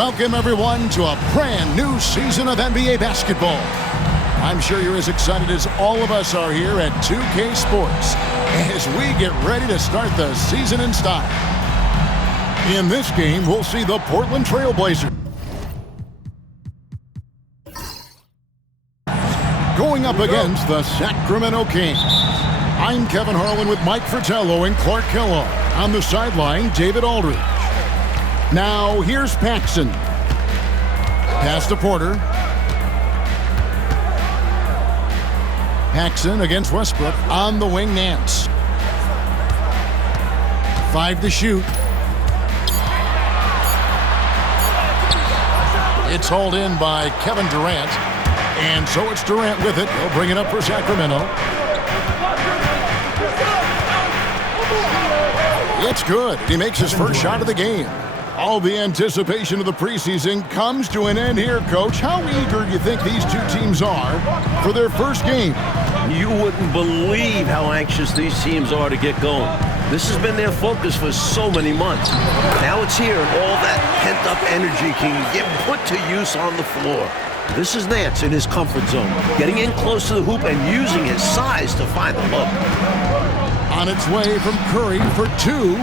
Welcome, everyone, to a brand new season of NBA basketball. I'm sure you're as excited as all of us are here at 2K Sports as we get ready to start the season in style. In this game, we'll see the Portland Trail Blazers going up against the Sacramento Kings. I'm Kevin Harlan with Mike Fratello and Clark Kellogg. On the sideline, David Aldridge. Now, here's Paxson. Pass to Porter. Paxson against Westbrook. On the wing, Nance. 5 to shoot. It's hauled in by Kevin Durant. And so it's Durant with it. He'll bring it up for Sacramento. It's good. He makes his first shot of the game. All the anticipation of the preseason comes to an end here, Coach. How eager do you think these two teams are for their first game? You wouldn't believe how anxious these teams are to get going. This has been their focus for so many months. Now it's here, and all that pent-up energy can get put to use on the floor. This is Nance in his comfort zone, getting in close to the hoop and using his size to find the look. On its way from Curry for 2.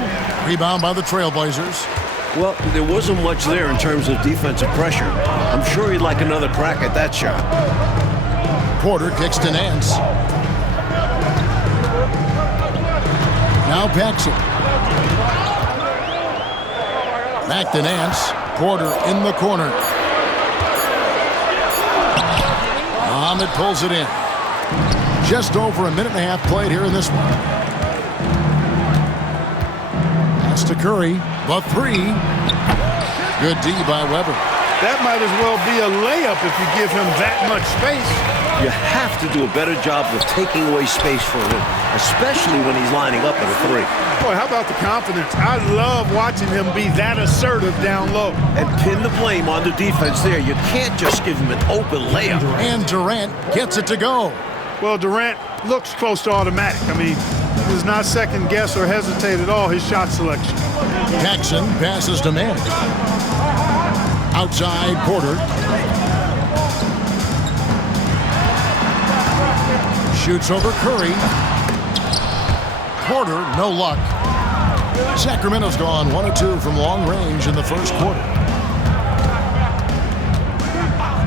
Rebound by the Trailblazers. Well, there wasn't much there in terms of defensive pressure. I'm sure he'd like another crack at that shot. Porter kicks to Nance. Now Paxson. Back to Nance. Porter in the corner. Muhammad pulls it in. Just over a minute and a half played here in this one. Pass to Curry. The 3. Good D by Weber. That might as well be a layup if you give him that much space. You have to do a better job of taking away space from him, especially when he's lining up at a 3. Boy, how about the confidence? I love watching him be that assertive down low. And pin the blame on the defense there. You can't just give him an open layup. And Durant gets it to go. Well, Durant looks close to automatic. I mean, he does not second guess or hesitate at all his shot selection. Paxson passes to Nance. Outside Porter. Shoots over Curry. Porter, no luck. Sacramento's gone 1 of 2 from long range in the first quarter.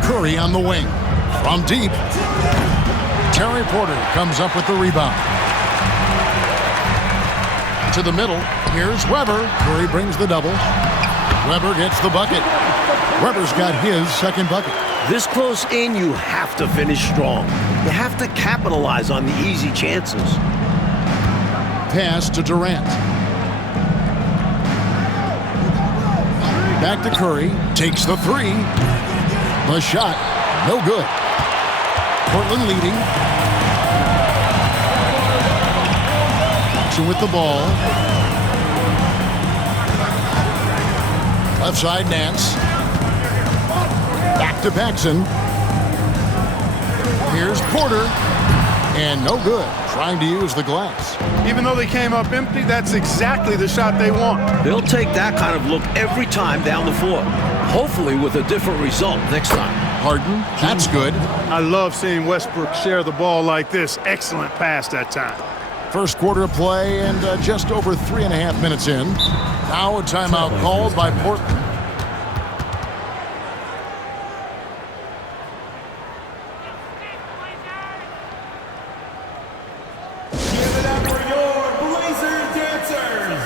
Curry on the wing. From deep. Terry Porter comes up with the rebound. To the middle. Here's Weber. Curry brings the double. Weber gets the bucket. Weber's got his second bucket. This close in, you have to finish strong. You have to capitalize on the easy chances. Pass to Durant. Back to Curry. Takes the 3. The shot, no good. Portland leading. With the ball. Left side, Nance. Back to Paxson. Here's Porter. And no good. Trying to use the glass. Even though they came up empty, that's exactly the shot they want. They'll take that kind of look every time down the floor. Hopefully with a different result next time. Harden, that's good. I love seeing Westbrook share the ball like this. Excellent pass that time. First quarter of play and just over 3.5 minutes in. Now a timeout called by Portland. Give it up for your Blazer dancers.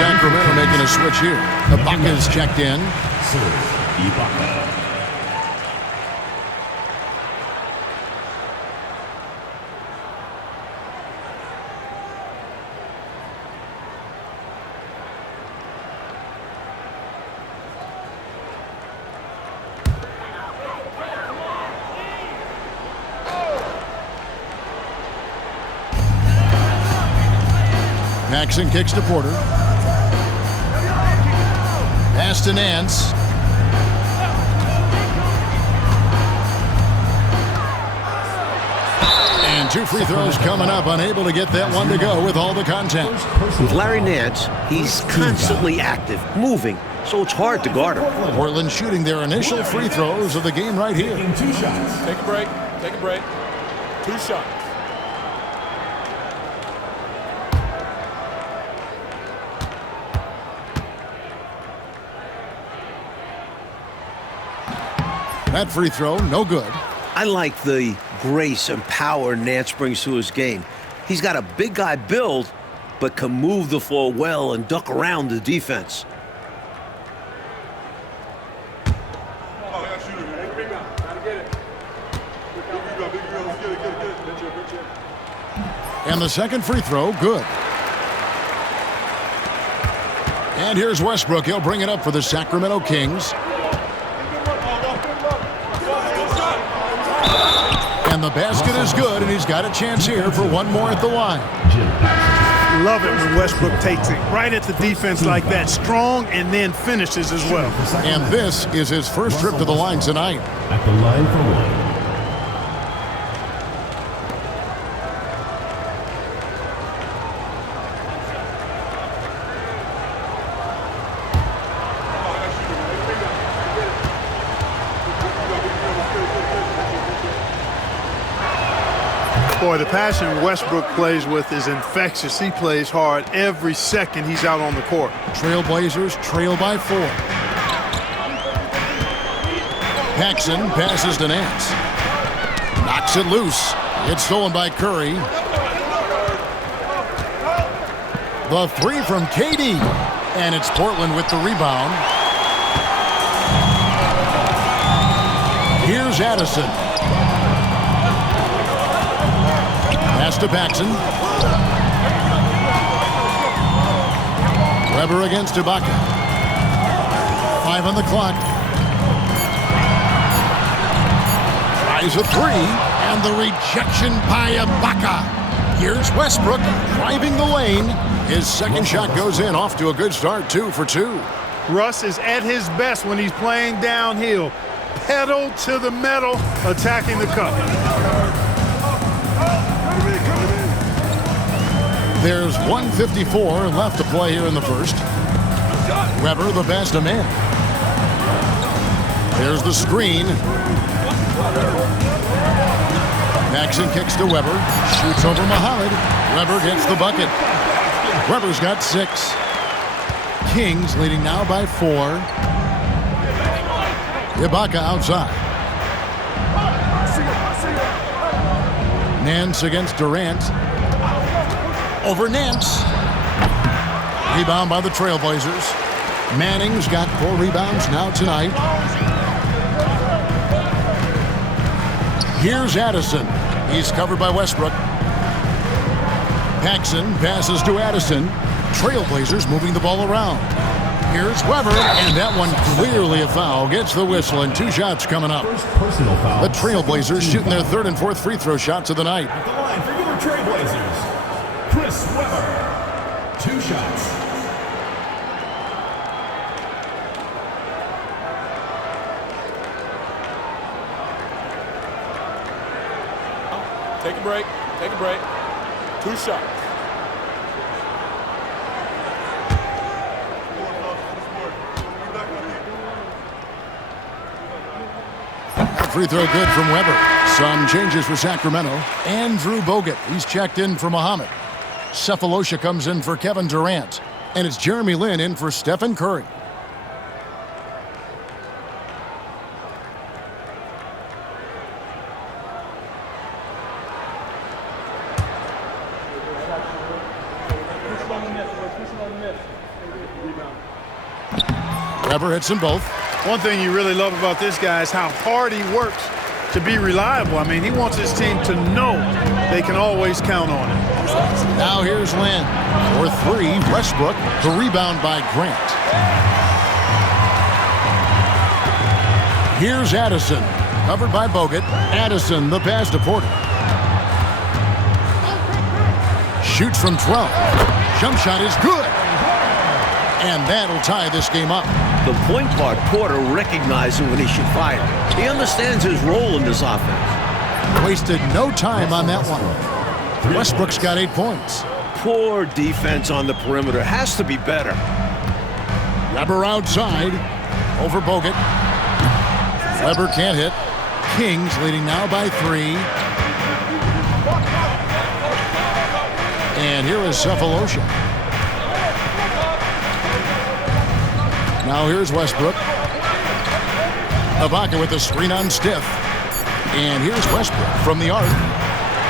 Sacramento making a switch here. Ibaka's checked in. Ibaka. Paxson kicks to Porter. Pass to Nance. And 2 free throws coming up. Unable to get that one to go with all the contact. With Larry Nance, he's constantly active, moving, so it's hard to guard him. Portland shooting their initial free throws of the game right here. Taking 2 shots. Take a break. Take a break. 2 shots. That free throw, no good. I like the grace and power Nance brings to his game. He's got a big guy build, but can move the floor well and duck around the defense. And the second free throw, good. And here's Westbrook. He'll bring it up for the Sacramento Kings. And the basket is good, and he's got a chance here for one more at the line. Love it when Westbrook takes it right at the defense like that. Strong and then finishes as well. And this is his first trip to the line tonight. At the line for one. Boy, the passion Westbrook plays with is infectious. He plays hard every second he's out on the court. Trailblazers trail by 4. Paxson passes to Nance. Knocks it loose. It's stolen by Curry. The 3 from KD. And it's Portland with the rebound. Here's Addison. Pass to Paxson. Weber against Ibaka. 5 on the clock. Tries a 3, and the rejection by Ibaka. Here's Westbrook driving the lane. His second shot goes in, off to a good start, 2 for 2. Russ is at his best when he's playing downhill. Pedal to the metal, attacking the cup. There's 1:54 left to play here in the first. Weber, the best of man. There's the screen. Paxson kicks to Weber. Shoots over Muhammad. Weber gets the bucket. Weber's got 6. Kings leading now by 4. Ibaka outside. Nance against Durant. Over Nance. Rebound by the Trailblazers. Manning's got 4 rebounds now tonight. Here's Addison. He's covered by Westbrook. Paxson passes to Addison. Trailblazers moving the ball around. Here's Weber, and that one clearly a foul. Gets the whistle, and 2 shots coming up. The Trailblazers shooting their 3rd and 4th free throw shots of the night. At the line for your Trailblazers, Chris Weber. 2 shots. Take a break. Take a break. 2 shots. Free throw good from Weber. Some changes for Sacramento. Andrew Bogut, he's checked in for Muhammad. Cephalosha comes in for Kevin Durant. And it's Jeremy Lin in for Stephen Curry. Weber hits them both. One thing you really love about this guy is how hard he works to be reliable. I mean, he wants his team to know they can always count on him. Now here's Lynn. For three, Westbrook. The rebound by Grant. Here's Addison. Covered by Bogut. Addison, the pass to Porter. Shoots from 12. Jump shot is good. And that'll tie this game up. The point guard, Porter, recognizing when he should fire. He understands his role in this offense. Wasted no time on that one. Westbrook's got 8 points. Poor defense on the perimeter. Has to be better. Weber outside. Over Bogut. Weber can't hit. Kings leading now by 3. And here is Cephalosha. Now here's Westbrook. Ibaka with the screen on Stiff. And here's Westbrook from the arc.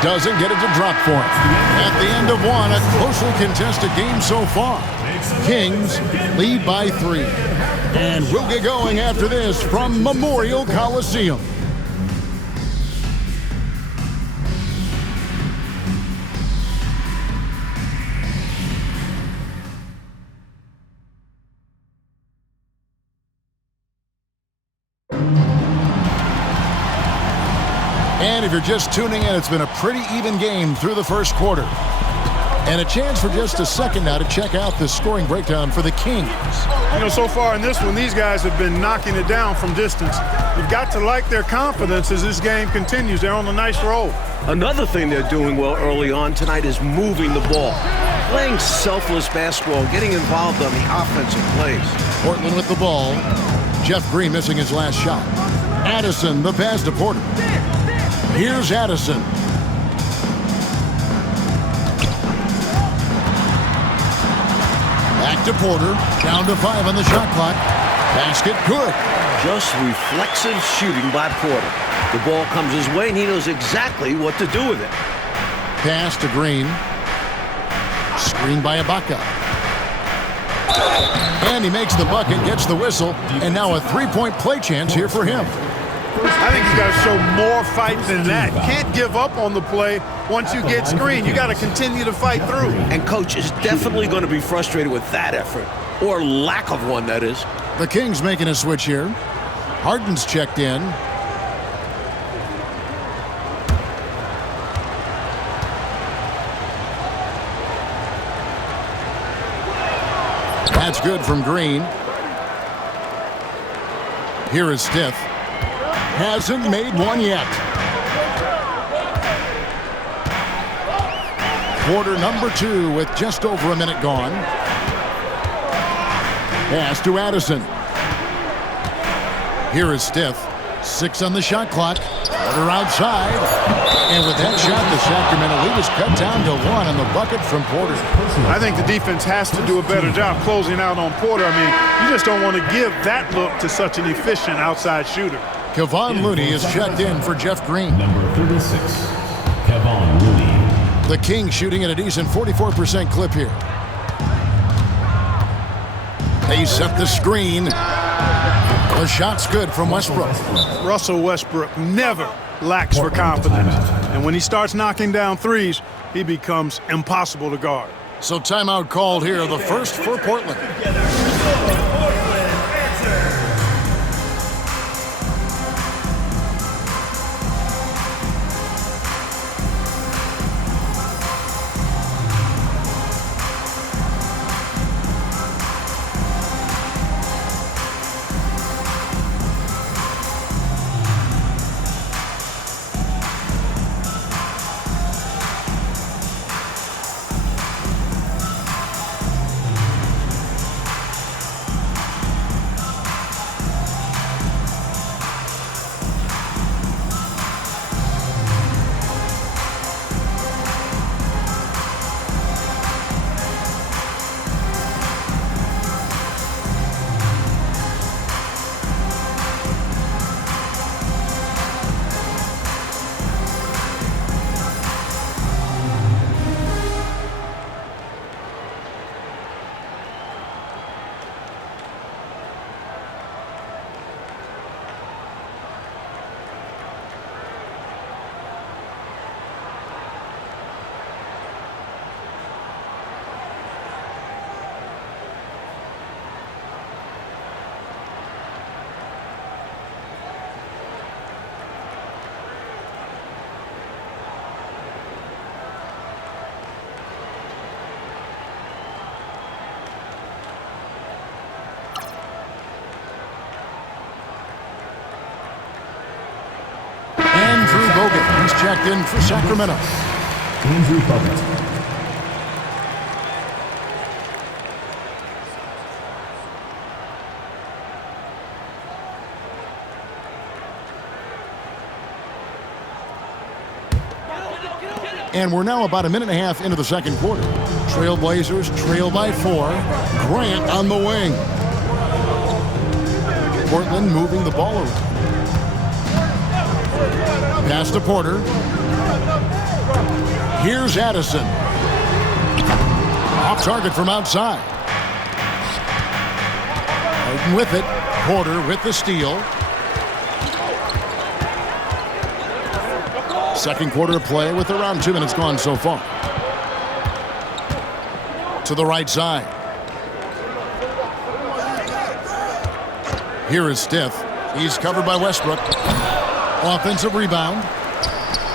Doesn't get it to drop for him. At the end of one, a closely contested game so far. Kings lead by 3. And we'll get going after this from Memorial Coliseum. And if you're just tuning in, it's been a pretty even game through the first quarter. And a chance for just a second now to check out the scoring breakdown for the Kings. You know, so far in this one, these guys have been knocking it down from distance. You've got to like their confidence as this game continues. They're on a nice roll. Another thing they're doing well early on tonight is moving the ball. Playing selfless basketball, getting involved on the offensive plays. Portland with the ball. Jeff Green missing his last shot. Addison, the pass to Porter. Here's Addison. Back to Porter. Down to 5 on the shot clock. Basket good. Just reflexive shooting by Porter. The ball comes his way, and he knows exactly what to do with it. Pass to Green. Screen by Ibaka. And he makes the bucket, gets the whistle, and now a three-point play chance here for him. I think you got to show more fight than that. Can't give up on the play once you get screened. You got to continue to fight through. And coach is definitely going to be frustrated with that effort, or lack of one, that is. The Kings making a switch here. Harden's checked in. That's good from Green. Here is Stiff. Hasn't made one yet. Quarter number 2 with just over a minute gone. Pass to Addison. Here is Stiff. 6 on the shot clock. Porter outside. And with that shot, the Sacramento lead is cut down to 1 on the bucket from Porter. I think the defense has to do a better job closing out on Porter. I mean, you just don't want to give that look to such an efficient outside shooter. Kevon Looney is checked in for Jeff Green. Number 36, Kevon Looney. The Kings shooting at a decent 44% clip here. They set the screen. The shot's good from Westbrook. Russell Westbrook never lacks for confidence. And when he starts knocking down threes, he becomes impossible to guard. So timeout called here, the first for Portland. checked in for Sacramento. Andrew Bogut. And we're now about a minute and a half into the second quarter. Trailblazers trail by 4. Grant on the wing. Portland moving the ball around. Pass to Porter. Here's Addison. Off target from outside. Harden with it. Porter with the steal. Second quarter of play with around 2 minutes gone so far. To the right side. Here is Stith. He's covered by Westbrook. Offensive rebound.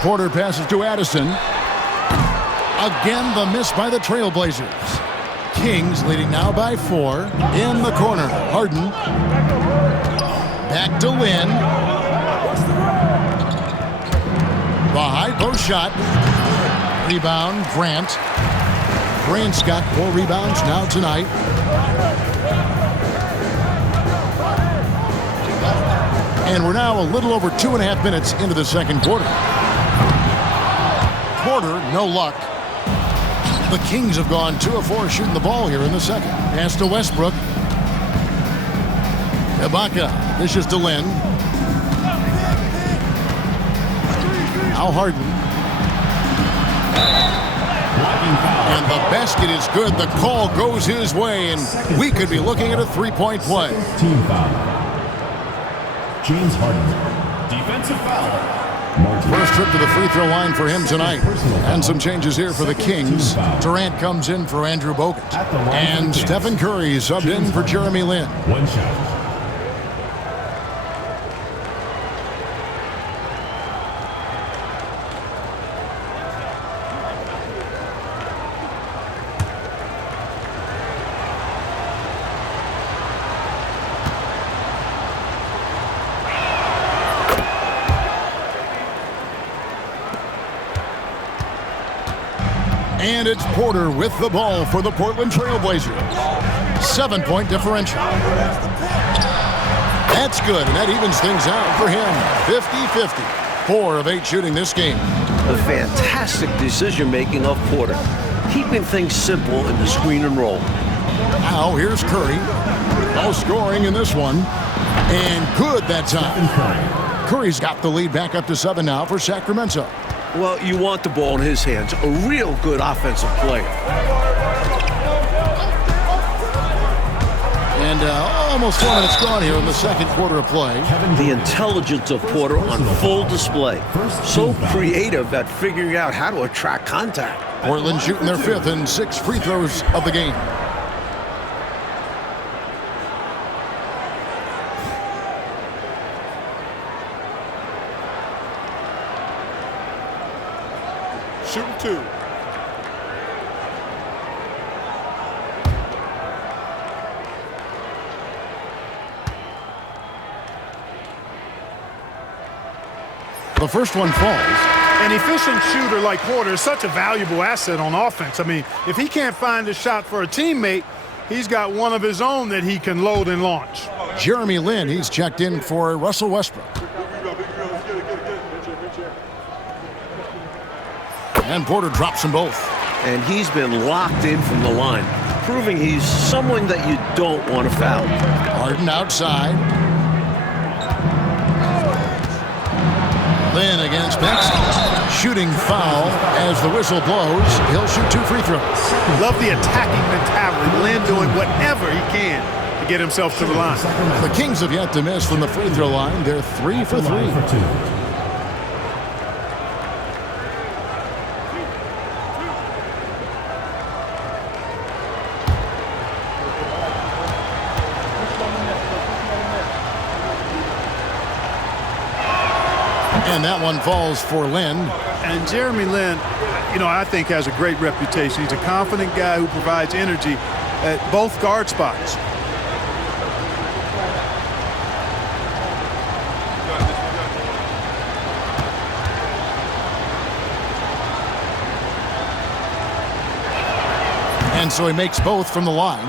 Porter passes to Addison. Again, the miss by the Trailblazers. Kings leading now by 4. In the corner, Harden. Back to Lynn. The high post shot. Rebound, Grant. Grant's got 4 rebounds now tonight. And we're now a little over 2.5 minutes into the second quarter. Porter, no luck. The Kings have gone 2 of 4 shooting the ball here in the second. Pass to Westbrook. Ibaka dishes to Lynn. Now Harden. And the basket is good. The call goes his way, and we could be looking at a 3-point play. Team foul. James Harden. Defensive foul. First trip to the free throw line for him tonight. And some changes here for the Kings. Durant comes in for Andrew Bogut. And Stephen Curry subbed in for Jeremy Lin. One shot. And it's Porter with the ball for the Portland Trailblazers. 7-point differential. That's good, and that evens things out for him. 50-50. 4 of 8 shooting this game. The fantastic decision-making of Porter. Keeping things simple in the screen and roll. Now here's Curry. No scoring in this one. And good that time. Curry's got the lead back up to 7 now for Sacramento. Well, you want the ball in his hands. A real good offensive player. And almost 4 minutes gone here in the second quarter of play. The intelligence of Porter on full display. So creative at figuring out how to attract contact. Portland shooting their 5th and 6 free throws of the game. Shooting 2. The first one falls. An efficient shooter like Porter is such a valuable asset on offense. I mean, if he can't find a shot for a teammate, he's got one of his own that he can load and launch. Jeremy Lin, he's checked in for Russell Westbrook. And Porter drops them both. And he's been locked in from the line, proving he's someone that you don't want to foul. Harden outside. Lin against Bexton. Shooting foul as the whistle blows. He'll shoot 2 free throws. Love the attacking mentality. Lin doing whatever he can to get himself to the line. The Kings have yet to miss from the free throw line. They're 3 for 3. And that one falls for Lin. And Jeremy Lin, you know, I think has a great reputation. He's a confident guy who provides energy at both guard spots. And so he makes both from the line.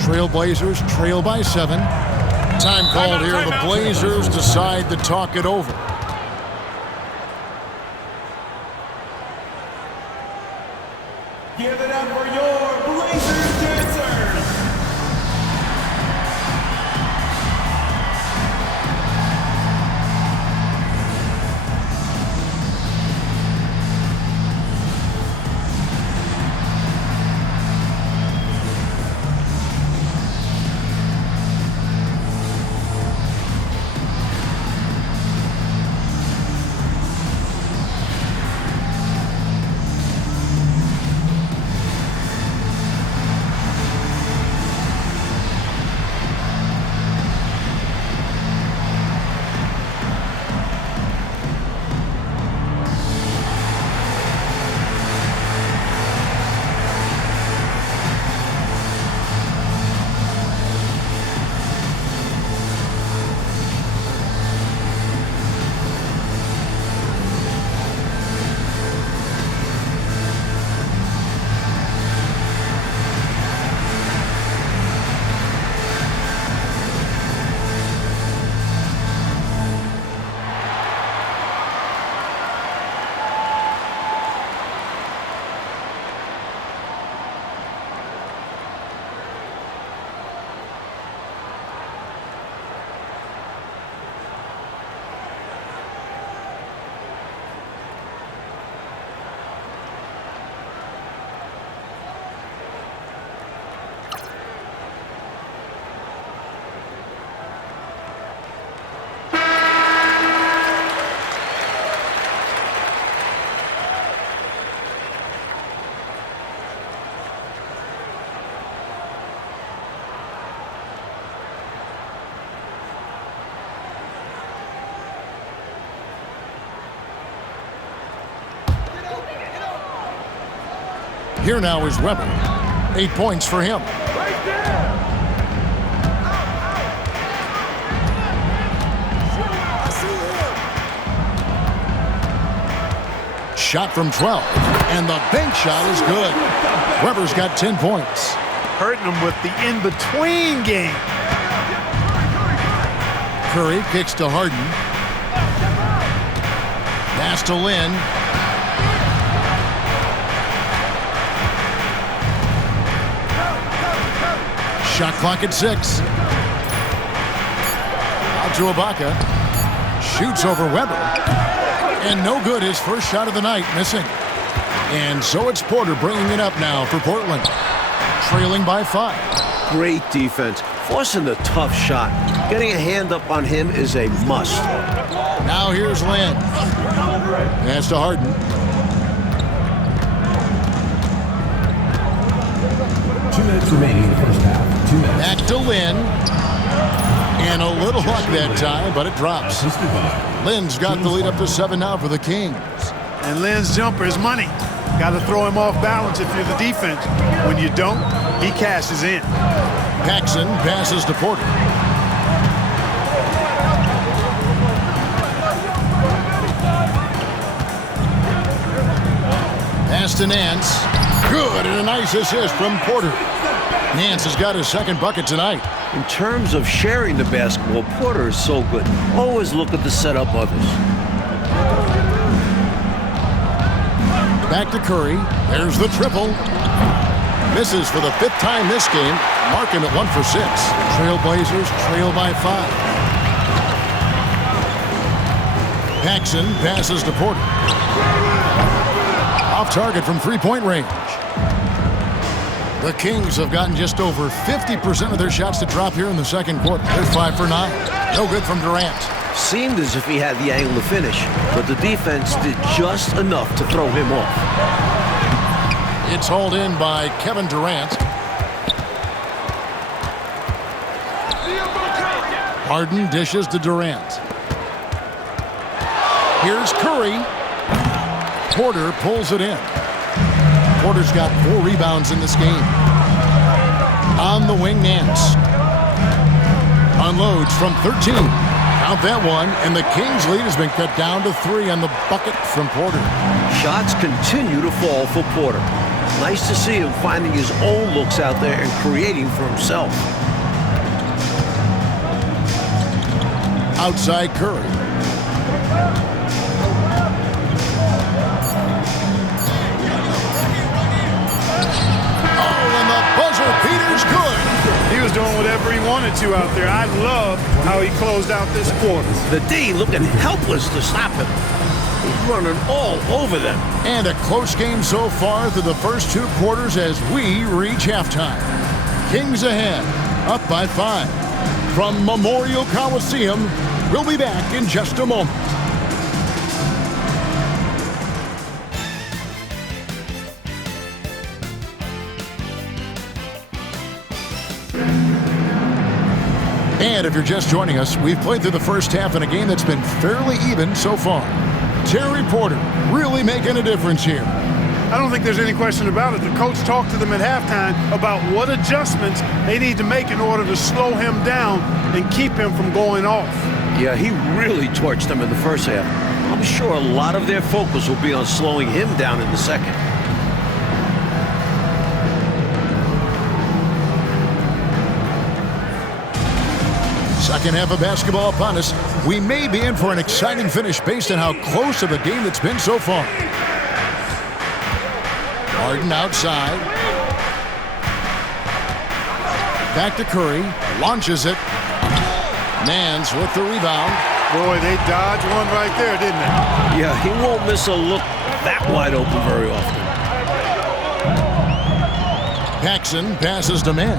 Trailblazers trail by 7. Time called here. The Blazers decide to talk it over. Give it up for your Blazers dancers. Here now is Weber. 8 points for him. Shot from 12, and the bank shot is good. Weber's got 10 points. Hurting them with the in-between game. Curry kicks to Harden. Pass to Lynn. Shot clock at 6. Out to Ibaka. Shoots over Weber. And no good, his first shot of the night, missing. And so it's Porter bringing it up now for Portland. Trailing by 5. Great defense. Forcing the tough shot. Getting a hand up on him is a must. Now here's Lynn. Pass to Harden. 2 minutes remaining in the first half. 2 minutes. Back to Lynn. And a little luck that time, but it drops. Lynn's got the lead up to 7 now for the Kings. And Lynn's jumper is money. Got to throw him off balance if you're the defense. When you don't, he cashes in. Paxson passes to Porter. Pass to Nance. Good, and a nice assist from Porter. Nance has got his second bucket tonight. In terms of sharing the basketball, Porter is so good. Always look at the setup others. Back to Curry. There's the triple. Misses for the 5th time this game. Marking at 1 for 6. Trailblazers trail by 5. Paxson passes to Porter. Off target from 3-point range. The Kings have gotten just over 50% of their shots to drop here in the second quarter. They're 5 for 9. No good from Durant. Seemed as if he had the angle to finish, but the defense did just enough to throw him off. It's hauled in by Kevin Durant. Harden dishes to Durant. Here's Curry. Porter pulls it in. Porter's got 4 rebounds in this game. On the wing, Nance. Unloads from 13. Count that one, and the Kings' lead has been cut down to 3 on the bucket from Porter. Shots continue to fall for Porter. Nice to see him finding his own looks out there and creating for himself. Outside Curry. Oh, and the buzzer beater's good. He was doing whatever he wanted to out there. I love how he closed out this quarter. The D looking helpless to stop him. He's running all over them. And a close game so far through the first 2 quarters as we reach halftime. Kings ahead, up by 5. From Memorial Coliseum, we'll be back in just a moment. And if you're just joining us, we've played through the first half in a game that's been fairly even so far. Terry Porter really making a difference here. I don't think there's any question about it. The coach talked to them at halftime about what adjustments they need to make in order to slow him down and keep him from going off. Yeah, he really torched them in the first half. I'm sure a lot of their focus will be on slowing him down in the second. Second half of basketball upon us. We may be in for an exciting finish based on how close to the game it's been so far. Harden outside. Back to Curry. Launches it. Nance with the rebound. Boy, they dodged one right there, didn't they? Yeah, he won't miss a look that wide open very often. Paxson passes to Mann.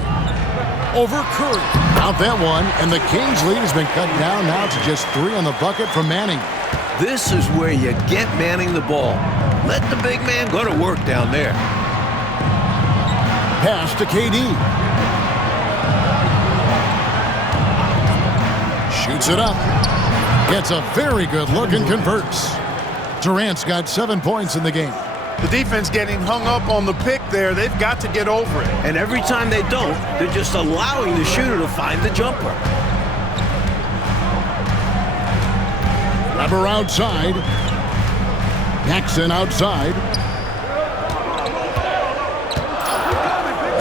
Over Curry. Out that one, and the Kings' lead has been cut down now to just 3 on the bucket from Manning. This is where you get Manning the ball. Let the big man go to work down there. Pass to KD. Shoots it up. Gets a very good look and converts. Durant's got 7 points in the game. The defense getting hung up on the pick there. They've got to get over it. And every time they don't, they're just allowing the shooter to find the jumper. Weber outside. Paxson outside.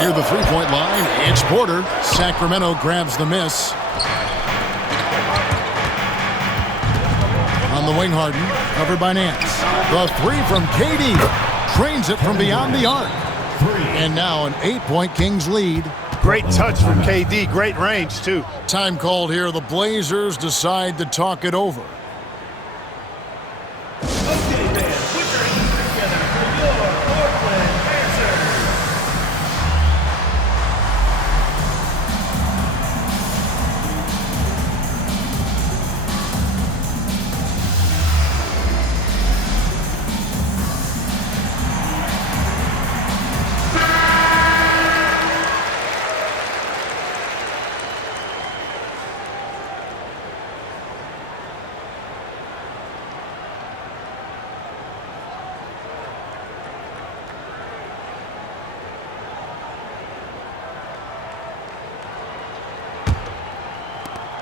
Near the three-point line, it's Porter. Sacramento grabs the miss. On the wing, Harden, covered by Nance. The 3 from KD. Drains it from beyond the arc. And now an 8-point Kings lead. Great touch from KD. Great range, too. Time called here. The Blazers decide to talk it over. Okay, man, put your hands together for your Portland Pacers.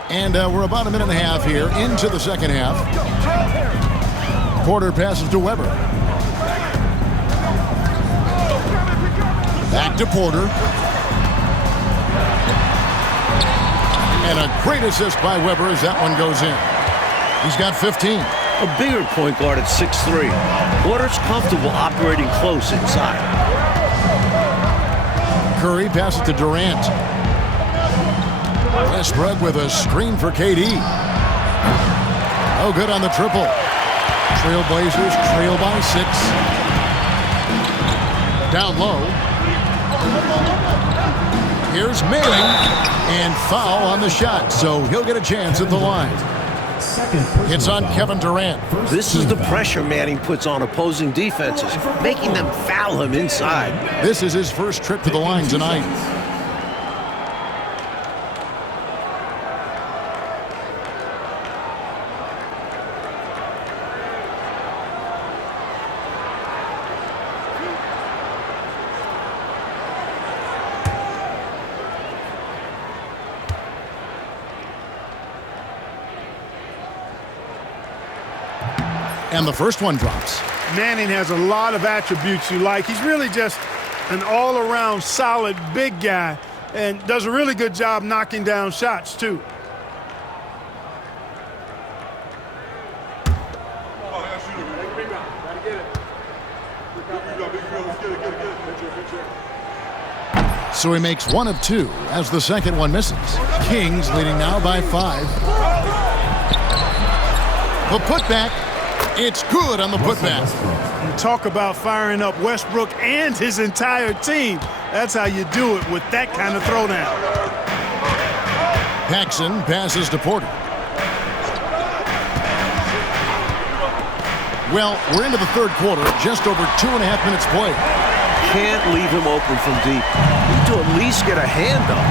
And we're about a minute and a half here into the second half. Porter passes to Weber. Back to Porter. And a great assist by Weber as that one goes in. He's got 15. A bigger point guard at 6'3". Porter's comfortable operating close inside. Curry passes to Durant. Westbrook with a screen for KD. Oh, good on the triple. Trailblazers trail by 6. Down low. Here's Manning. And foul on the shot, so he'll get a chance at the line. It's on Kevin Durant. This is the pressure Manning puts on opposing defenses, making them foul him inside. This is his first trip to the line tonight. And the first one drops. Manning has a lot of attributes you like. He's really just an all-around solid big guy and does a really good job knocking down shots, too. So he makes one of two as the second one misses. Kings leading now by 5. The putback. It's good on the putback. You talk about firing up Westbrook and his entire team. That's how you do it with that kind of throwdown. Paxson passes to Porter. Well, we're into the third quarter, just over 2.5 minutes played. Can't leave him open from deep. Need to at least get a hand up.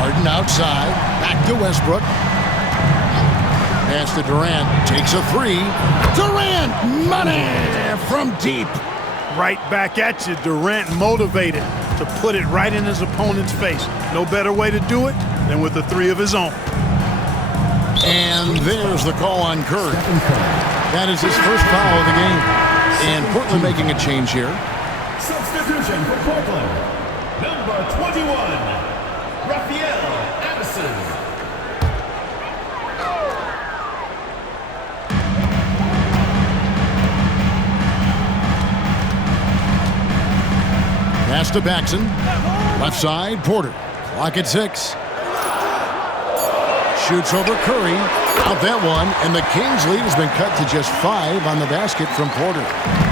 Harden outside, back to Westbrook. Pass to Durant, takes a 3. Durant, money from deep. Right back at you, Durant motivated to put it right in his opponent's face. No better way to do it than with a 3 of his own. And there's the call on Curry. That is his first foul of the game. And Portland making a change here. Substitution for Portland. Number 21, Raphael Addison. Pass to Paxson. Left side, Porter. Clock at 6. Shoots over Curry. Out that one, and the Kings' lead has been cut to just 5 on the basket from Porter.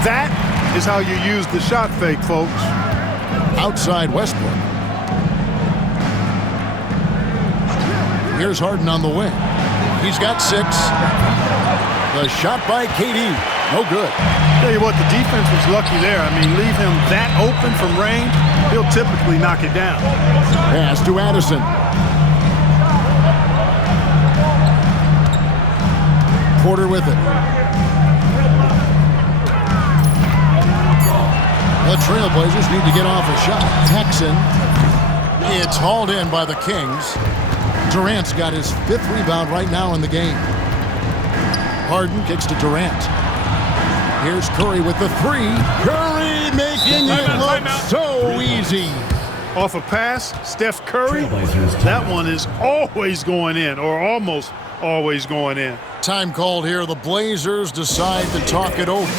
That is how you use the shot fake, folks. Outside Westbrook. Here's Harden on the wing. He's got 6. The shot by KD. No good. Tell you what, the defense was lucky there. I mean, leave him that open from range, he'll typically knock it down. Pass to Addison. Porter with it. The Trailblazers need to get off a shot. Paxson. It's hauled in by the Kings. Durant's got his 5th rebound right now in the game. Harden kicks to Durant. Here's Curry with the 3. Curry making it look so easy. Off a pass, Steph Curry, that one is always going in, or almost always going in. Time called here. The Blazers decide to talk it over.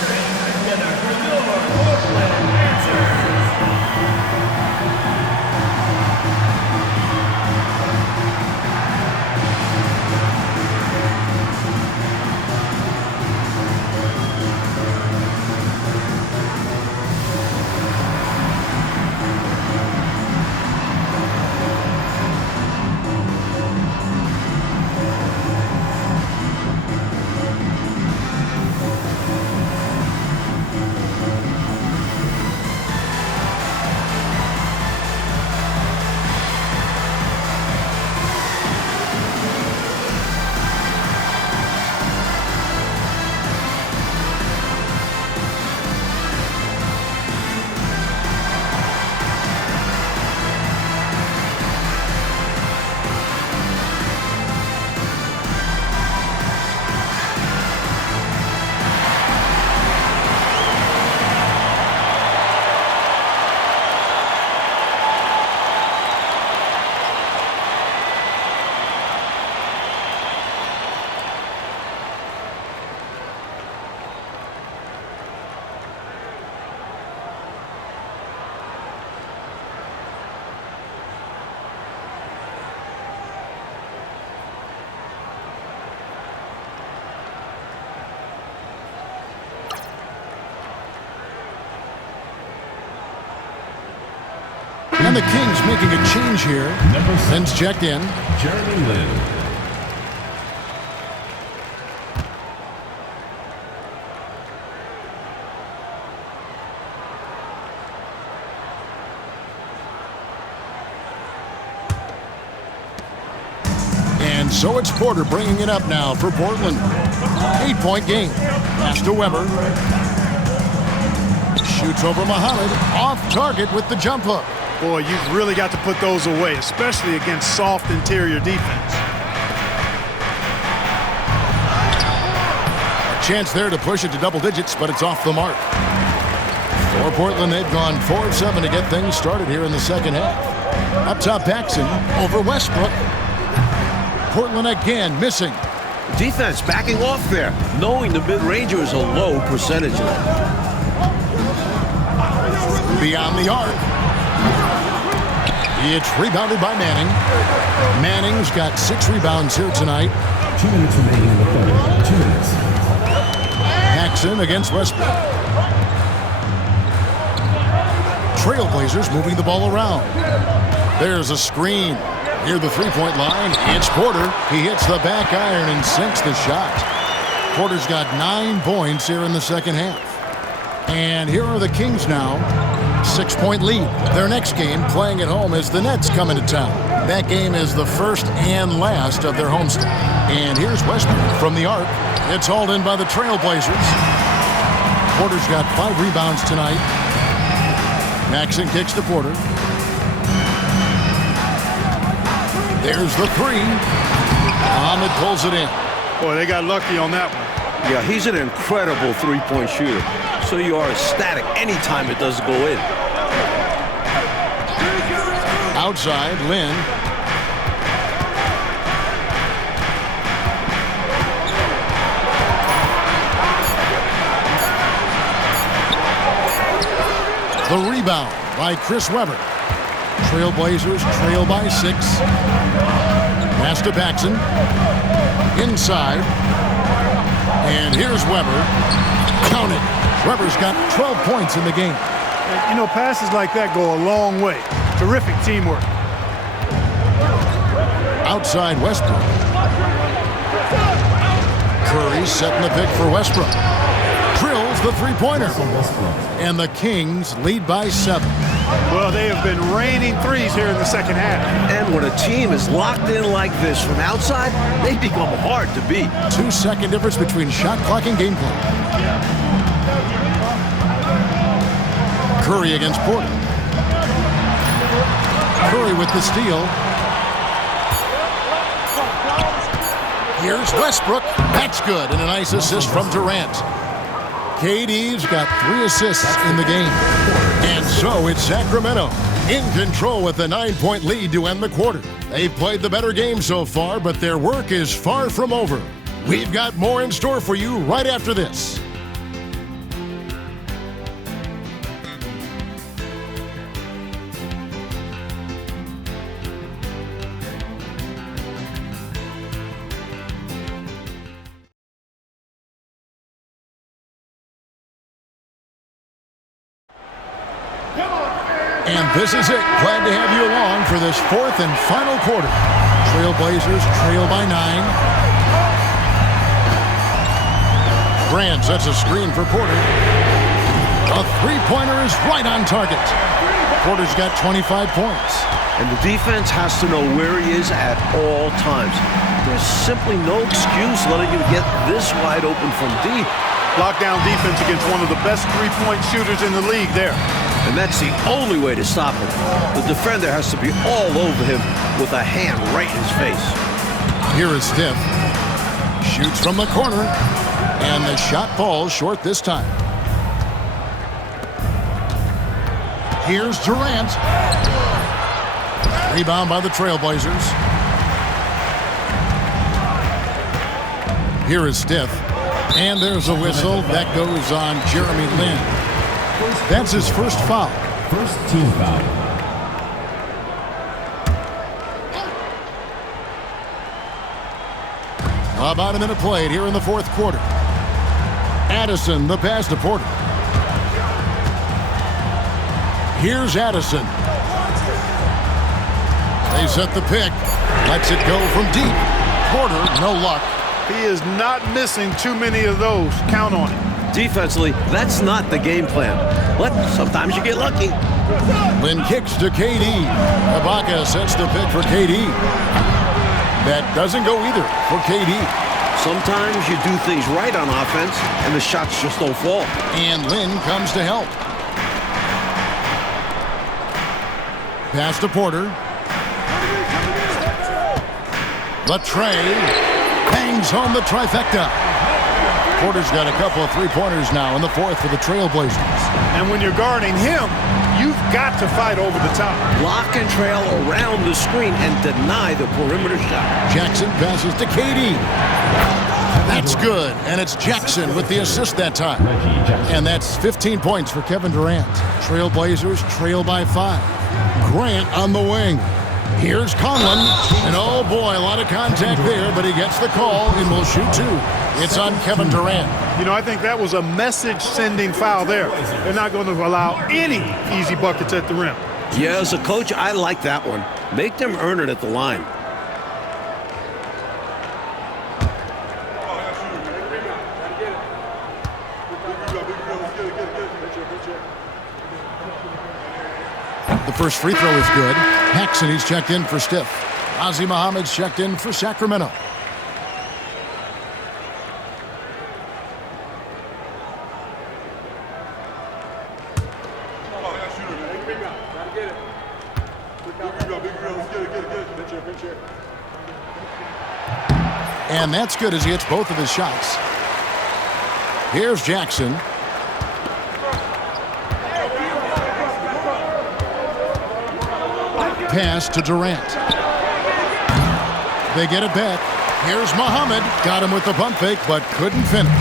And the Kings making a change here. Ben's checked in. Jeremy Lin. And so it's Porter bringing it up now for Portland. 8-point game. Pass to Weber. Shoots over Muhammad. Off target with the jump hook. Boy, you've really got to put those away, especially against soft interior defense. A Chance there to push it to double digits, but it's off the mark. For Portland, they've gone 4 of 7 to get things started here in the second half. Up top, Paxson over Westbrook. Portland again missing. Defense backing off there, knowing the mid-ranger is a low percentage. Beyond the arc. It's rebounded by Manning. Manning's got 6 rebounds here tonight. 2 minutes remaining in the third. 2 minutes. Paxson against Westbrook. Trailblazers moving the ball around. There's a screen. Near the three-point line, it's Porter. He hits the back iron and sinks the shot. Porter's got 9 points here in the second half. And here are the Kings now. 6-point lead. Their next game, playing at home, as the Nets come into town. That game is the first and last of their homestand. And here's Westbrook from the arc. It's hauled in by the Trailblazers. Porter's got 5 rebounds tonight. Paxson kicks to Porter. There's the 3. Ahmed pulls it in. Boy, they got lucky on that one. Yeah, he's an incredible three-point shooter. So you are ecstatic anytime it doesn't go in. Outside, Lynn. The rebound by Chris Webber. Trailblazers trail by 6. Pass to Paxson. Inside. And here's Webber. Count it. Webber's got 12 points in the game. And, you know, passes like that go a long way. Terrific teamwork. Outside Westbrook. Curry setting the pick for Westbrook. Drills the three-pointer. And the Kings lead by 7. Well, they have been raining threes here in the second half. And when a team is locked in like this from outside, they become hard to beat. 2-second difference between shot clock and game clock. Curry against Porter. Curry with the steal. Here's Westbrook. That's good. And a nice assist from Durant. KD's got 3 assists in the game. And so it's Sacramento in control with a 9-point lead to end the quarter. They've played the better game so far, but their work is far from over. We've got more in store for you right after this. And this is it. Glad to have you along for this 4th and final quarter. Trailblazers trail by 9. Durant sets a screen for Porter. A three-pointer is right on target. Porter's got 25 points. And the defense has to know where he is at all times. There's simply no excuse letting him get this wide open from deep. Lockdown defense against one of the best three-point shooters in the league there. And that's the only way to stop him. The defender has to be all over him with a hand right in his face. Here is Stiff. Shoots from the corner. And the shot falls short this time. Here's Durant. Rebound by the Trailblazers. Here is Stiff. And there's a whistle. That goes on Jeremy Lin. That's his first foul. First team foul. About a minute played here in the 4th quarter. Addison, the pass to Porter. Here's Addison. They set the pick. Lets it go from deep. Porter, no luck. He is not missing too many of those. Count on it. Defensively, that's not the game plan. But sometimes you get lucky. Lynn kicks to KD. Ibaka sets the pick for KD. That doesn't go either for KD. Sometimes you do things right on offense, and the shots just don't fall. And Lynn comes to help. Pass to Porter. Latrey bangs home the trifecta. Porter's got a couple of three-pointers now in the fourth for the Trailblazers. And when you're guarding him, you've got to fight over the top. Block and trail around the screen and deny the perimeter shot. Jackson passes to KD. That's good, and it's Jackson with the assist that time. And that's 15 points for Kevin Durant. Trailblazers trail by 5. Grant on the wing. Here's Conlon, and oh boy, a lot of contact there, but he gets the call and will shoot 2. It's on Kevin Durant. You know, I think that was a message-sending foul there. They're not going to allow any easy buckets at the rim. Yeah, as a coach, I like that one. Make them earn it at the line. The first free throw is good. Paxson, he's checked in for Stiff. Ozzie Muhammad's checked in for Sacramento. And that's good as he hits both of his shots. Here's Jackson. Pass to Durant. They get it back. Here's Muhammad. Got him with the pump fake, but couldn't finish.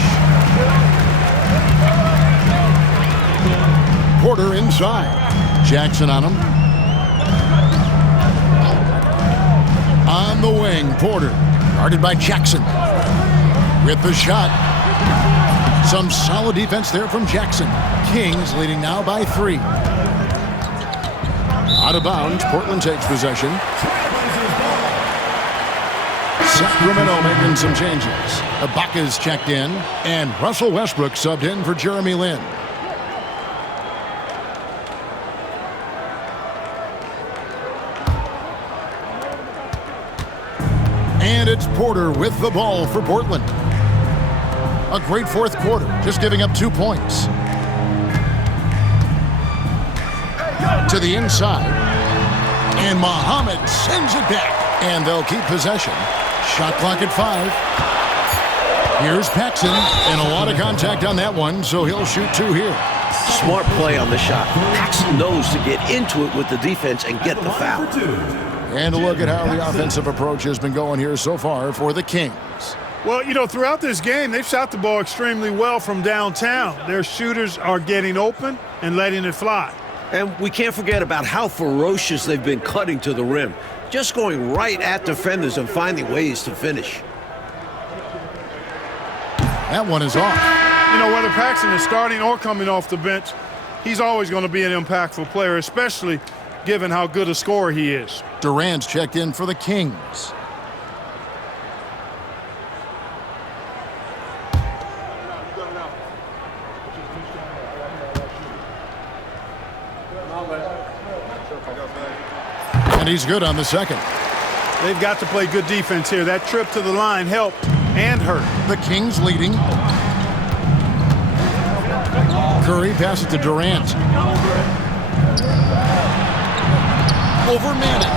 Porter inside. Jackson on him. On the wing, Porter. Guarded by Jackson. With the shot. Some solid defense there from Jackson. Kings leading now by 3. Out of bounds, Portland takes possession. Sacramento making some changes. Ibaka's checked in, and Russell Westbrook subbed in for Jeremy Lin. And it's Porter with the ball for Portland. A great fourth quarter, just giving up 2 points. To the inside, and Muhammad sends it back, and they'll keep possession. Shot clock at 5. Here's Paxson, and a lot of contact on that one, so he'll shoot 2 here. Smart play on the shot. Paxson knows to get into it with the defense and get the foul. And look at how the offensive approach has been going here so far for the Kings. Well, you know, throughout this game, they've shot the ball extremely well from downtown. Their shooters are getting open and letting it fly. And we can't forget about how ferocious they've been cutting to the rim. Just going right at defenders and finding ways to finish. That one is off. You know, whether Paxson is starting or coming off the bench, he's always going to be an impactful player, especially given how good a scorer he is. Durant's checked in for the Kings. And he's good on the second. They've got to play good defense here. That trip to the line helped and hurt. The Kings leading. Curry passes to Durant. Over Manning.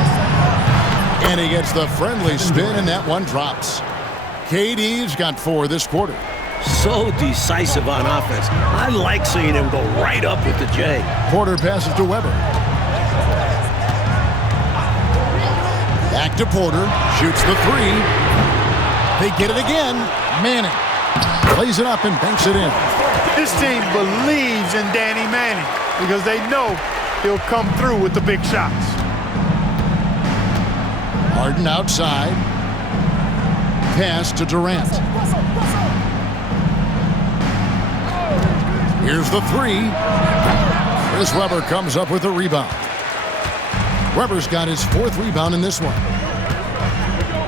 And he gets the friendly spin, and that one drops. KD's got 4 this quarter. So decisive on offense. I like seeing him go right up with the J. Porter passes to Weber. Back to Porter, shoots the 3. They get it again. Manning plays it up and banks it in. This team believes in Danny Manning because they know he'll come through with the big shots. Harden outside. Pass to Durant. Here's the 3. Chris Webber comes up with a rebound. Weber's got his 4th rebound in this one.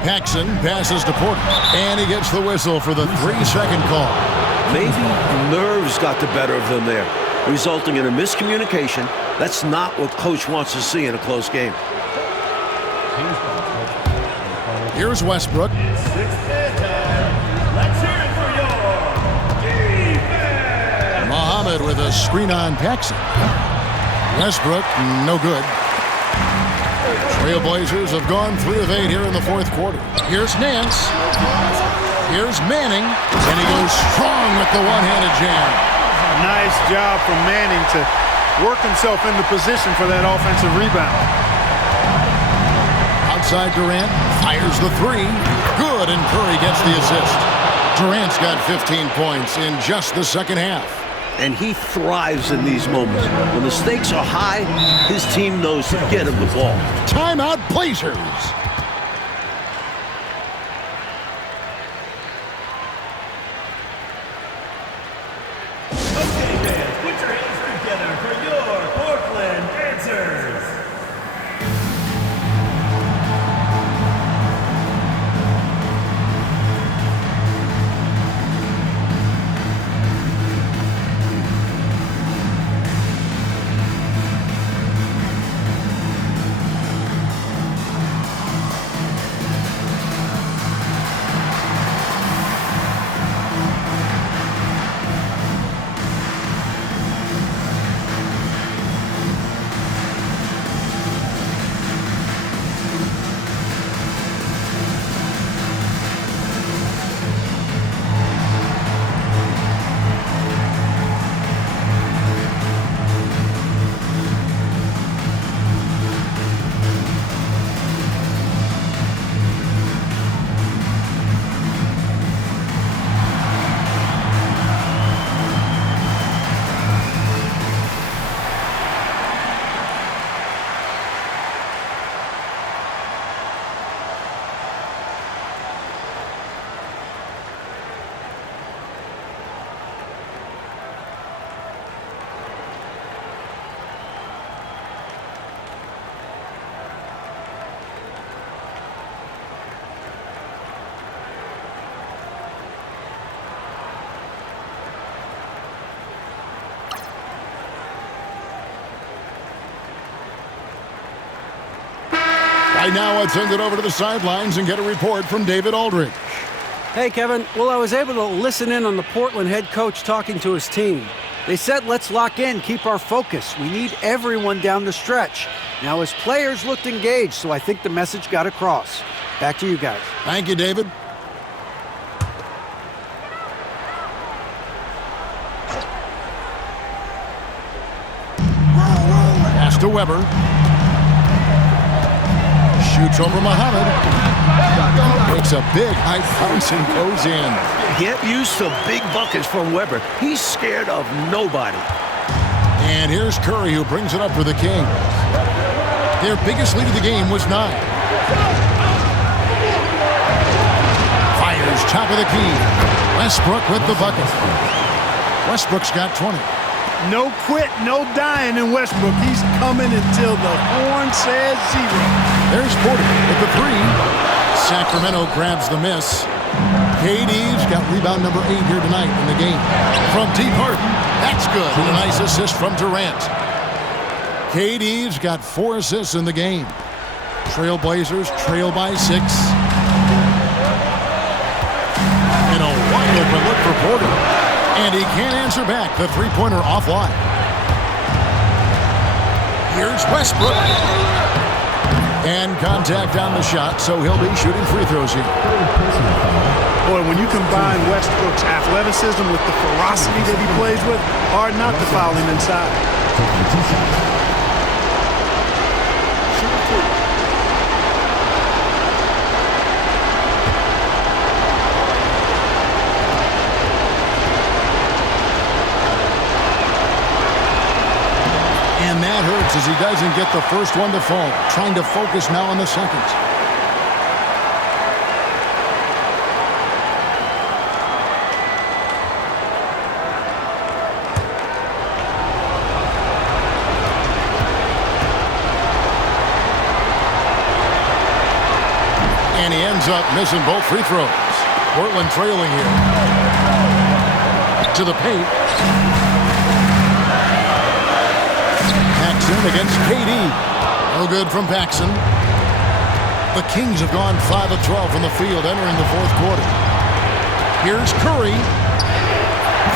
Paxson passes to Porter, and he gets the whistle for the 3-second call. Maybe nerves got the better of them there, resulting in a miscommunication. That's not what coach wants to see in a close game. Here's Westbrook. Let's hear it for your defense. Muhammad with a screen on Paxson. Westbrook, no good. Trailblazers have gone 3 of 8 here in the fourth quarter. Here's Nance. Here's Manning, and he goes strong with the one-handed jam. Nice job from Manning to work himself into position for that offensive rebound. Outside Durant, fires the three. Good, and Curry gets the assist. Durant's got 15 points in just the second half. And he thrives in these moments. When the stakes are high, his team knows to get him the ball. Timeout Blazers. Okay, fans, put your hands together for your Portland Dancers. Right now, I'd send it over to the sidelines and get a report from David Aldridge. Hey, Kevin. Well, I was able to listen in on the Portland head coach talking to his team. They said, let's lock in, keep our focus. We need everyone down the stretch. Now, his players looked engaged, so I think the message got across. Back to you guys. Thank you, David. Pass to Weber. Shoots over Muhammad. Makes a big high bounce and goes in. Get used to big buckets from Weber. He's scared of nobody. And here's Curry, who brings it up for the Kings. Their biggest lead of the game was 9. Fires top of the key. Westbrook with the bucket. Westbrook's got 20. No quit, no dying in Westbrook. He's coming until the horn says 0. There's Porter with the 3. Sacramento grabs the miss. KD's got rebound number 8 here tonight in the game. From deep Harden, that's good. And a nice assist from Durant. KD's got 4 assists in the game. Trailblazers trail by 6. And a wide open look for Porter. And he can't answer back. The three-pointer offline. Here's Westbrook. And contact on the shot, so he'll be shooting free throws here. Boy, when you combine Westbrook's athleticism with the ferocity that he plays with, hard not to foul him inside. And that hurts as he doesn't get the first one to fall. Trying to focus now on the second. And he ends up missing both free throws. Portland trailing here. To the paint. Paxson against KD. No good from Paxson. The Kings have gone 5 of 12 from the field entering the fourth quarter. Here's Curry.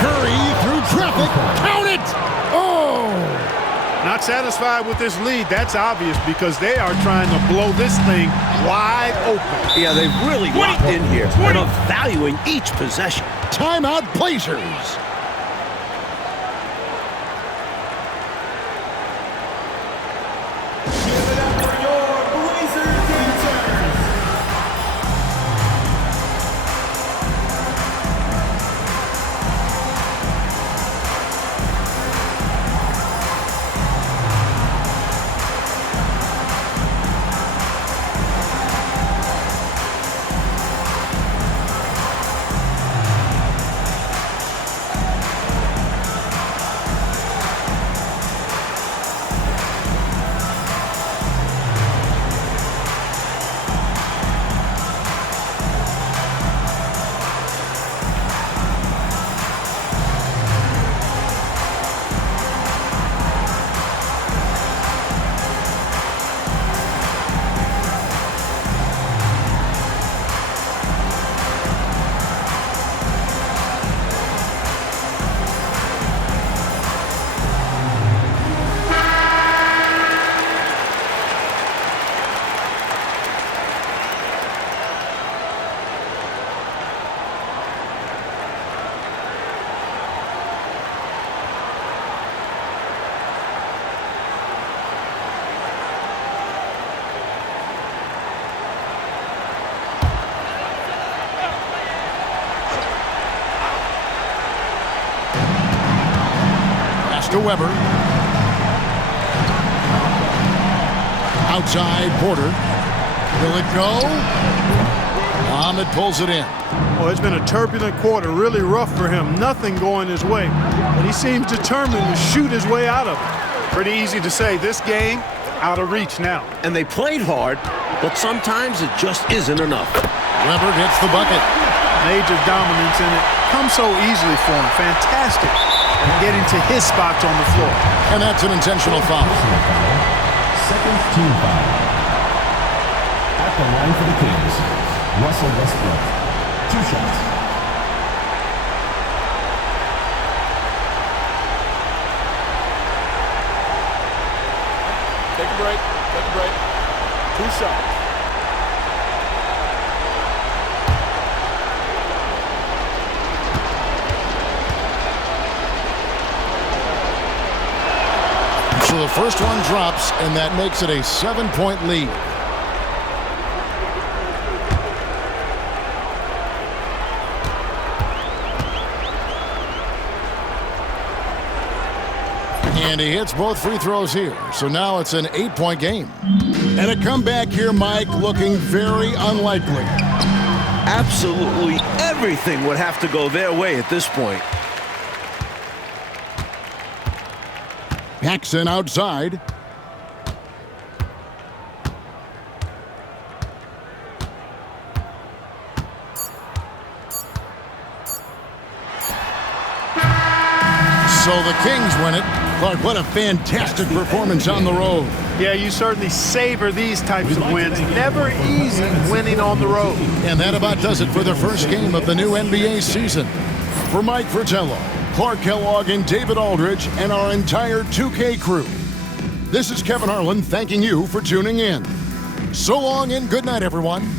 Curry through traffic. Count it! Oh! Not satisfied with this lead. That's obvious because they are trying to blow this thing wide open. Yeah, they've really locked in here and are valuing each possession. Timeout, Blazers. Give it up for your Blazer dancers. To Weber. Outside, Porter. Will it go? Ahmed pulls it in. Oh, it's been a turbulent quarter, really rough for him. Nothing going his way, but he seems determined to shoot his way out of it. Pretty easy to say this game out of reach now. And they played hard, but sometimes it just isn't enough. Weber gets the bucket. Major dominance in it. Comes so easily for him. Fantastic. And getting to his spots on the floor. And that's an intentional foul. Second team foul. At the line for the Kings, Russell Westbrook. 2 shots. Take a break. Take a break. 2 shots. So the first one drops, and that makes it a 7-point lead. And he hits both free throws here. So now it's an 8-point game. And a comeback here, Mike, looking very unlikely. Absolutely everything would have to go their way at this point. Paxson outside. So the Kings win it. Clark, what a fantastic performance on the road. Yeah, you certainly savor these types of wins. Never easy winning on the road. And that about does it for the first game of the new NBA season. For Mike Fratello, Clark Kellogg, and David Aldridge, and our entire 2K crew, this is Kevin Harlan thanking you for tuning in. So long and good night, everyone.